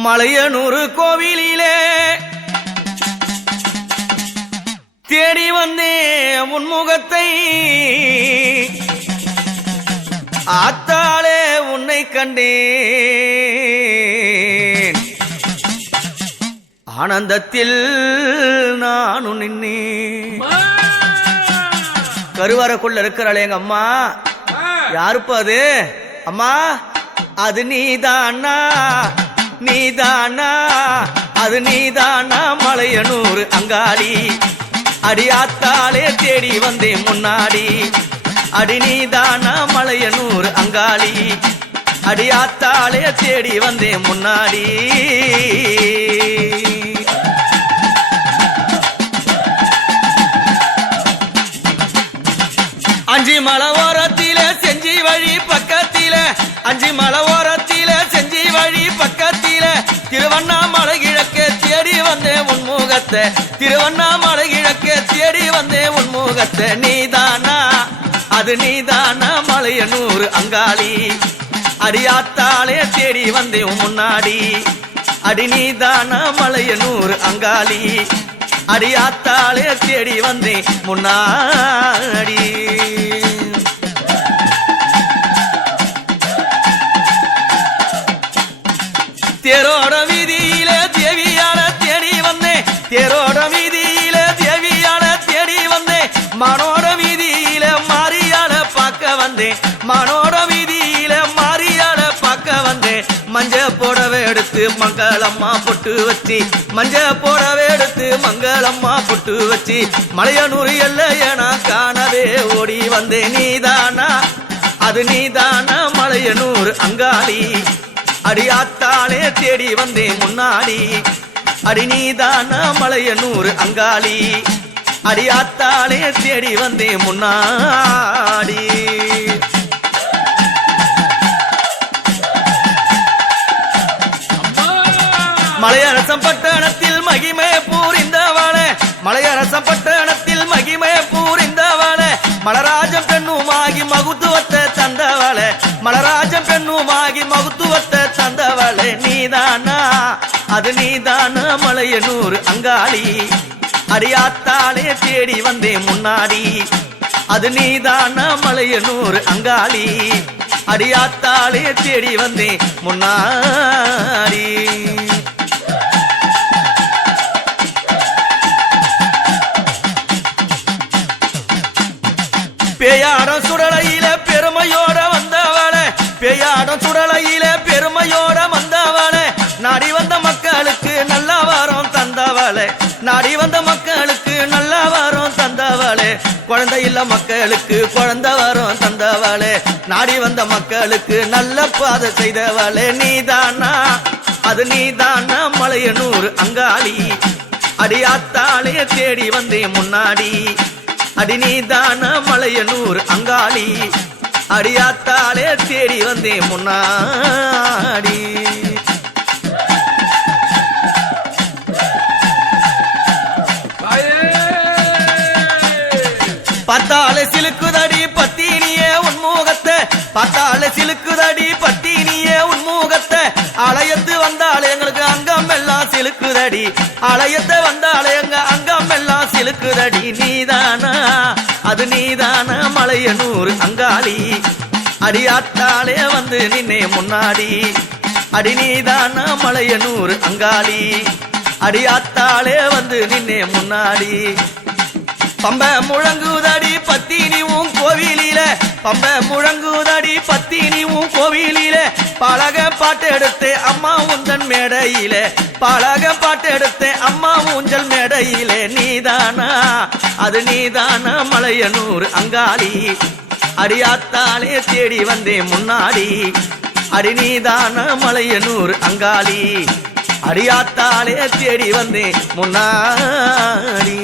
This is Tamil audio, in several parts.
மலையனூர் கோவிலிலே தேடி வந்தே முன்முகத்தை ஆத்தாளே உன்னை கண்டேன் ஆனந்தத்தில் நானும் நின்னேன். கருவறைக்குள்ள இருக்கிறாளே எங்க அம்மா. யாருப்பா அது? அம்மா அது நீதானா நீதானா அது நீதானா மலையனூர் அங்காடி அடியாத்தாலே தேடி வந்தேன் முன்னாடி. அடி நீதானா மலையனூர் அங்காளி அடியாத்தாலே தேடி வந்தேன் முன்னாடி. அஞ்சி மலை ஓரத்திலே செஞ்சி வழி பக்கத்திலே அஞ்சி மலை ஓரத்திலே செஞ்சி வழி பக்கத்திலே திருவண்ணாமலை கிழக்கே தேடி வந்தேன் உன்முகத்தை திருவண்ணாமலை கிழக்கே தேடி வந்தேன் உன்முகத்தை. நீதானா அது நீதானா மலையனூர் அங்காளி அடியாத்தாலே தேடி வந்தேன் முன்னாடி. அடி நீதானா மலையனூர் அங்காளி அடியாத்தாலே தேடி வந்தேன் முன்னாடி. தேரோட வீதியிலே தேவியால தேடி வந்தேன் தேரோட வீதியிலே தேவியால தேடி வந்தேன். மனோட வீதியில மாரியால பார்க்க வந்தேன் மனோட வீதியில மாரியால பார்க்க வந்தேன். மஞ்ச போடவே எடுத்து மங்களம்மா பொட்டு வச்சு மஞ்ச போடவே எடுத்து மங்களம்மா பொட்டு வச்சு மலையனூர் எல்லைய நான் காணவே ஓடி வந்தேன். நீதானா அது நீதானா மலையனூர் அங்காளி அடியாத்தாலே தேடி வந்தேன் முன்னாடி. அடி நீதானா மலையனூர் அங்காளி அடியாத்தாலே தேடி வந்தேன் முன்னாடி. மலையரசம் பட்டணத்தில் மகிமை பூரிந்தவள மலையரசம் பட்டணத்தில் மகிமை பூரிந்தவள மலராஜம் பெண்ணுமாகி மகுத்துவத்தை தந்தவள மலராஜம் பெண்ணுமாகி மகுத்துவத்தை தந்தவள. நீதானா அது நீதானா மலையனூர் அங்காளி அடியாத்தாலே தேடி வந்தேன் முன்னாடி. அது நீதானா மலையனூர் அங்காளி அடியாத்தாலே தேடி வந்தேன் முன்னாடி. பேயாடம் சுடலையில பெருமையோட வந்தவள பேயாடம் சுடலையில பெருமையோட வந்தவள நாடி வந்த மக்களுக்கு நல்ல வாரம் தந்தவளே நாடி வந்த மக்களுக்கு நல்ல வாரம் தந்தவளே. குழந்தை இல்ல மக்களுக்கு குழந்தை வரம் தந்தவளே நாடி வந்த மக்களுக்கு நல்ல பாதை செய்தவளே. நீதானா அது நீதானா மலையனூர் அங்காளி அடியாத்தாலே தேடி வந்தேன் முன்னாடி. அடி நீதானா மலையனூர் அங்காளி அடியாத்தாலே தேடி வந்தேன் முன்னாடி. பார்த்தாலே சிலுக்குதடி பத்தினியே உன்முகத்தை பார்த்தாலே சிலுக்குதடி பத்தினியே உன்முகத்தை. அலையத்து வந்தாலே எங்களுக்கு அங்கம் எல்லாம் சிலுக்குதடி அலையத்தை வந்தாலே எங்க அங்கம் எல்லாம் சிலுக்குதடி. நீதானா அது நீதானா மலையனூர் அங்காளி அடியாத்தாலே வந்து நின்னே முன்னாடி. அடி நீதானா மலையனூர் அங்காளி அடியாத்தாலே வந்து நின்னே முன்னாடி. பம்ப முழங்குதடி பத்தினிவும் கோவிலில பம்ப முழங்குதடி பத்தினிவும் கோவிலில பழக பாட்டு எடுத்து அம்மா உந்தன் மேடையில பழக பாட்டு எடுத்து அம்மா ஊஞ்சல் மேடையில. நீதானா அது நீதானா மலையனூர் அங்காளி அடியாத்தாலே தேடி வந்தேன் முன்னாடி. அடி நீதானா மலையனூர் அங்காளி அடியாத்தாலே தேடி வந்தேன் முன்னாடி.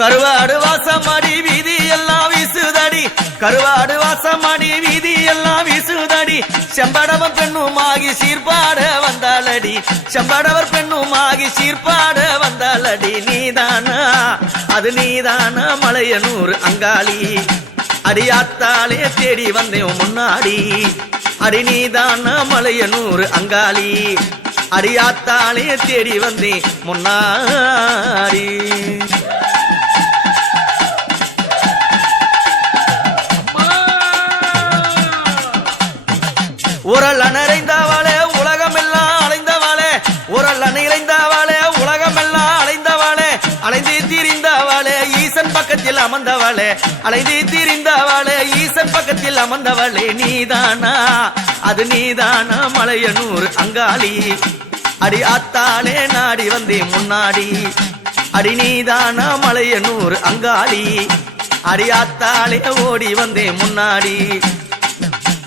கருவாடு வாசமடி வீதி எல்லாம் வீசுதடி கருவாடு வாசமடி வீதி எல்லாம் வீசுதடி. செம்படவர் பெண்ணுமாகி சீர்பாட வந்தாலடி செம்படவர் பெண்ணுமாகி சீர்பாட வந்தால. சொல்லடி நீதானா அது நீதானா மலையனூர் அங்காளி அடியாத்தாலே தேடி வந்தேன் முன்னாடி அடி நீதானா மலையனூர் அங்காளி அடியாத்தாலே தேடி வந்தேன் முன்னாடி உரல் நிறைந்தவளே உலகமெல்லாம் அலைந்தவளே உரல் நிறைந்தவளே உலகமெல்லாம் அலைந்தவளே அலைந்து திரிந்தவளே ஈசன் பக்கத்தில் அமர்ந்தவளே அலைந்து திரிந்தவளே ஈசன் பக்கத்தில் அமர்ந்தவளே நீதானா அது நீதானா மலையனூர் அங்காளி அடி ஆத்தாலே நாடி வந்தேன் முன்னாடி அடி நீதானா மலையனூர் அங்காளி அடி ஆத்தாலே ஓடி வந்தேன் முன்னாடி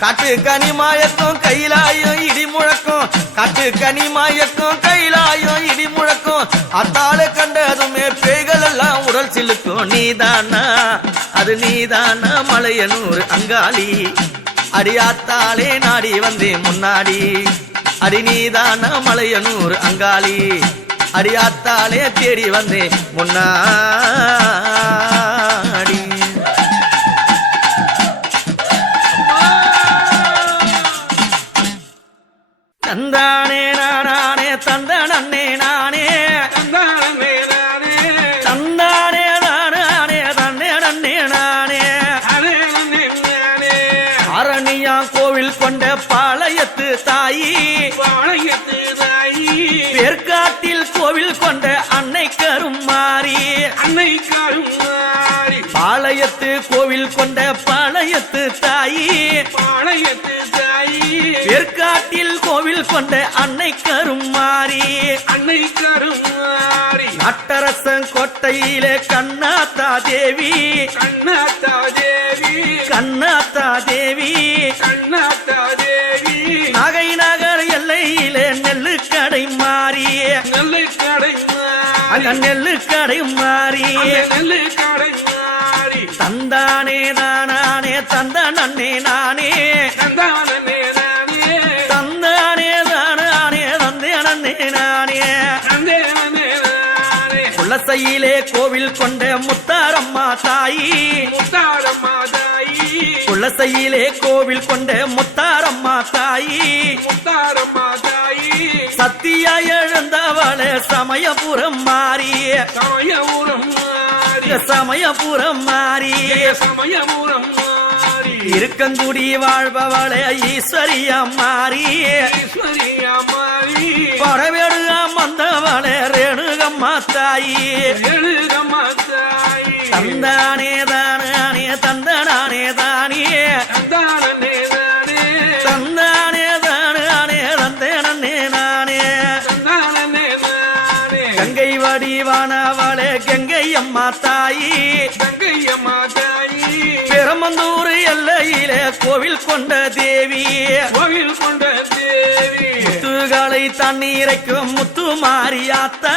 காட்டு கனிமாயக்கும் கையிலாயும் இடி முழக்கும் காட்டு கனிமாயக்கும் கையிலாயும் இடி முழக்கும் அத்தாளை கண்டதுமே பேய்கள் எல்லாம் உடல் சிலுக்கும் நீதானா அது நீதானா மலையனூர் அங்காளி அடியாத்தாலே நாடி வந்தேன் முன்னாடி அடி நீதானா மலையனூர் அங்காளி அடியாத்தாலே தேடி வந்தேன் முன்னாடி தந்தானே நானே தந்த நன்னே நானே தந்தானே நானே தன்னே நன்னே நானே அரணியா கோவில் கொண்ட பாளையத்து தாயி பேர்காட்டில் கோவில் கொண்ட அன்னை கருமாரி பாளையத்து கோவில் கொண்ட பாளையத்து தாயி பேர்காட்டில் கோவில் கொண்ட அன்னை கருமாரி அட்டரசன் கோட்டையிலே கண்ணாத்தா தேவி நகை நகர் எல்லையிலே நெல்லு கடை மாறி நெல்லு கடை மாறி தந்தானே தானே தந்த நன்னே நானே தந்தானே தானே தந்தே நன்னே நானே குலசையிலே கோவில் கொண்ட முத்தாரம்மா தாயி குலசையிலே கோவில் கொண்ட முத்தாரம்மா தாயி சத்தியா எழுந்தவளே சமயபுரம் மாறி சமயபுரம் மாறி இருக்கங்குடி வாழ்பவளே ஈஸ்வரியா மாறி படவேடுகா வந்தவளே ரேணுகம்மா தாயி தந்தானே தானே தந்தனானே தானே தந்தானே தானே தந்தே நன்னே நானே கங்கை வடிவானவளே கங்கை அம்மா தாயி பெருமந்தூர் எல்லையிலே கோவில் கொண்ட தேவி முத்துகளை தண்ணீரைக்கும் முத்து மாரியாத்தா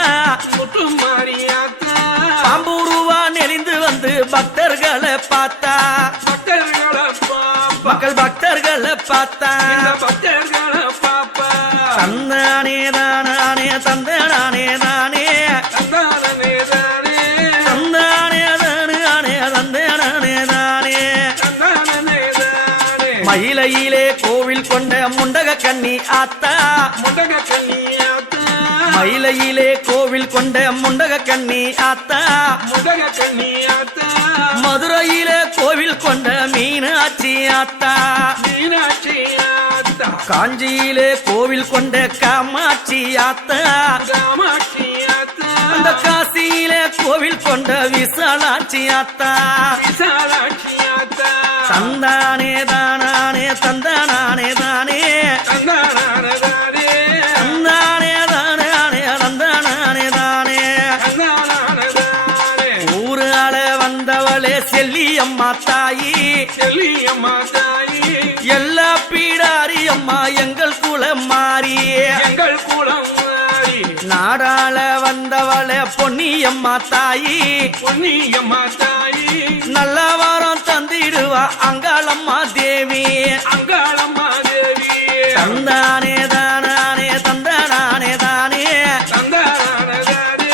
பாம்பூருவா நெளிந்து வந்து பக்தர்களை பார்த்தா மக்கள் பக்தர்களை பார்த்தா தந்தானே தானே தந்தனானே தானே தந்தானே தானே தந்தனானே தானே மயிலையிலே கோவில் கொண்ட முண்டக கண்ணி ஆத்தா மயிலையிலே கோவில் கொண்ட முண்டக கண்ணி ஆத்தா மதுரையிலே கோவில் கொண்ட மீனாட்சி ஆத்தா காஞ்சியிலே கோவில் கொண்ட காமாட்சி ஆத்தா அந்த காசியிலே கோவில் கொண்ட விசாலாட்சி ஆத்தா தந்தானே தானே தந்தனானே தானே தந்தானே தானே தந்தனானே தானே ஊரால வந்தவளே செல்லியம்மா தாயி எல்லா பீடாரி அம்மா எங்கள் குலம் மாறி நாடாள வந்தவளே பொன்னியம்மா தாயி நல்ல வாரம் தந்திடுவா அங்காளம்மா தேவி தந்தானே தானே தந்தனானே தானே தந்தானே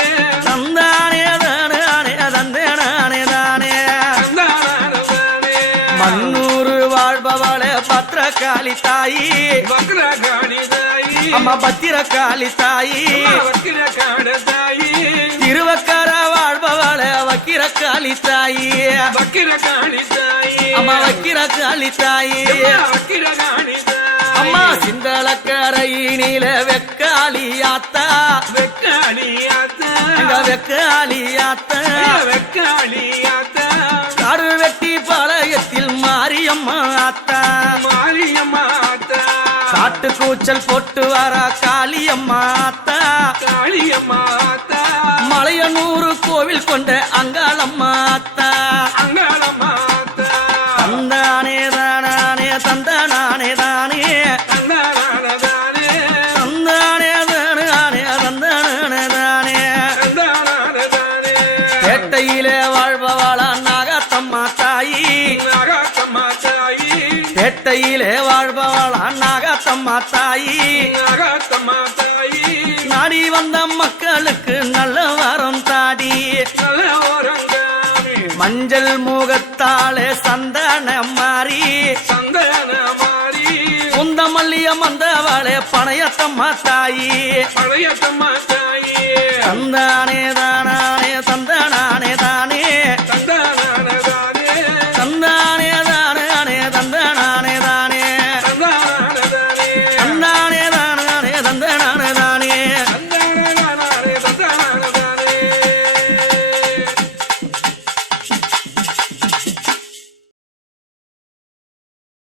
காளி தாயி பக்ரகாளி தாயி அம்மா பத்திரகாளி தாயி வக்கிரகாளி தாயி திருவக்கர வாழ்பவள வக்கிரகாளி தாயி வக்கிரகாளி தாயி அம்மா வக்கிரகாளி தாயி வக்கிரகாளி தாயி அம்மா சிங்களக்கரையினில வெக்காளி ஆத்தா வெக்காளி ஆத்தா அங்க வெக்காளி ஆத்தா வெக்காளி ஆத்தா காடு வெட்டி பாளையத்தில் மாரியம்மா ஆத்தா மாரியம்மா ஆத்தா காட்டு கூச்சல் போட்டு வர காளியம்மா ஆத்தா காளியம்மா ஆத்தா மலையனூறு கோவில் கொண்ட அங்காளம்மா ஆத்தா அங்காளம்மா ஆத்தா தந்தானே தானே தந்தானே தானே தந்தானே தந்தானே தானே தந்தானே தானே தந்தானே பேட்டையிலே வாழ்பவளா நாகத்தம்மா தாயி நாகத்தம்மா தாயி பேட்டையிலே வாழ்பவளா நாகத்தம்மா தாயி நாகத்தம்மா தாயி நாடி வந்த மக்களுக்கு நல்ல வரம் தாடி நல்ல ஓரங்காமி மஞ்சள் முகத்தாலே சந்தன மாறி சந்தன மாறி உந்த மல்லிய மந்தவளே பனையத்தம்மா தாயி பழையத்தம்மா தாயி தந்தானே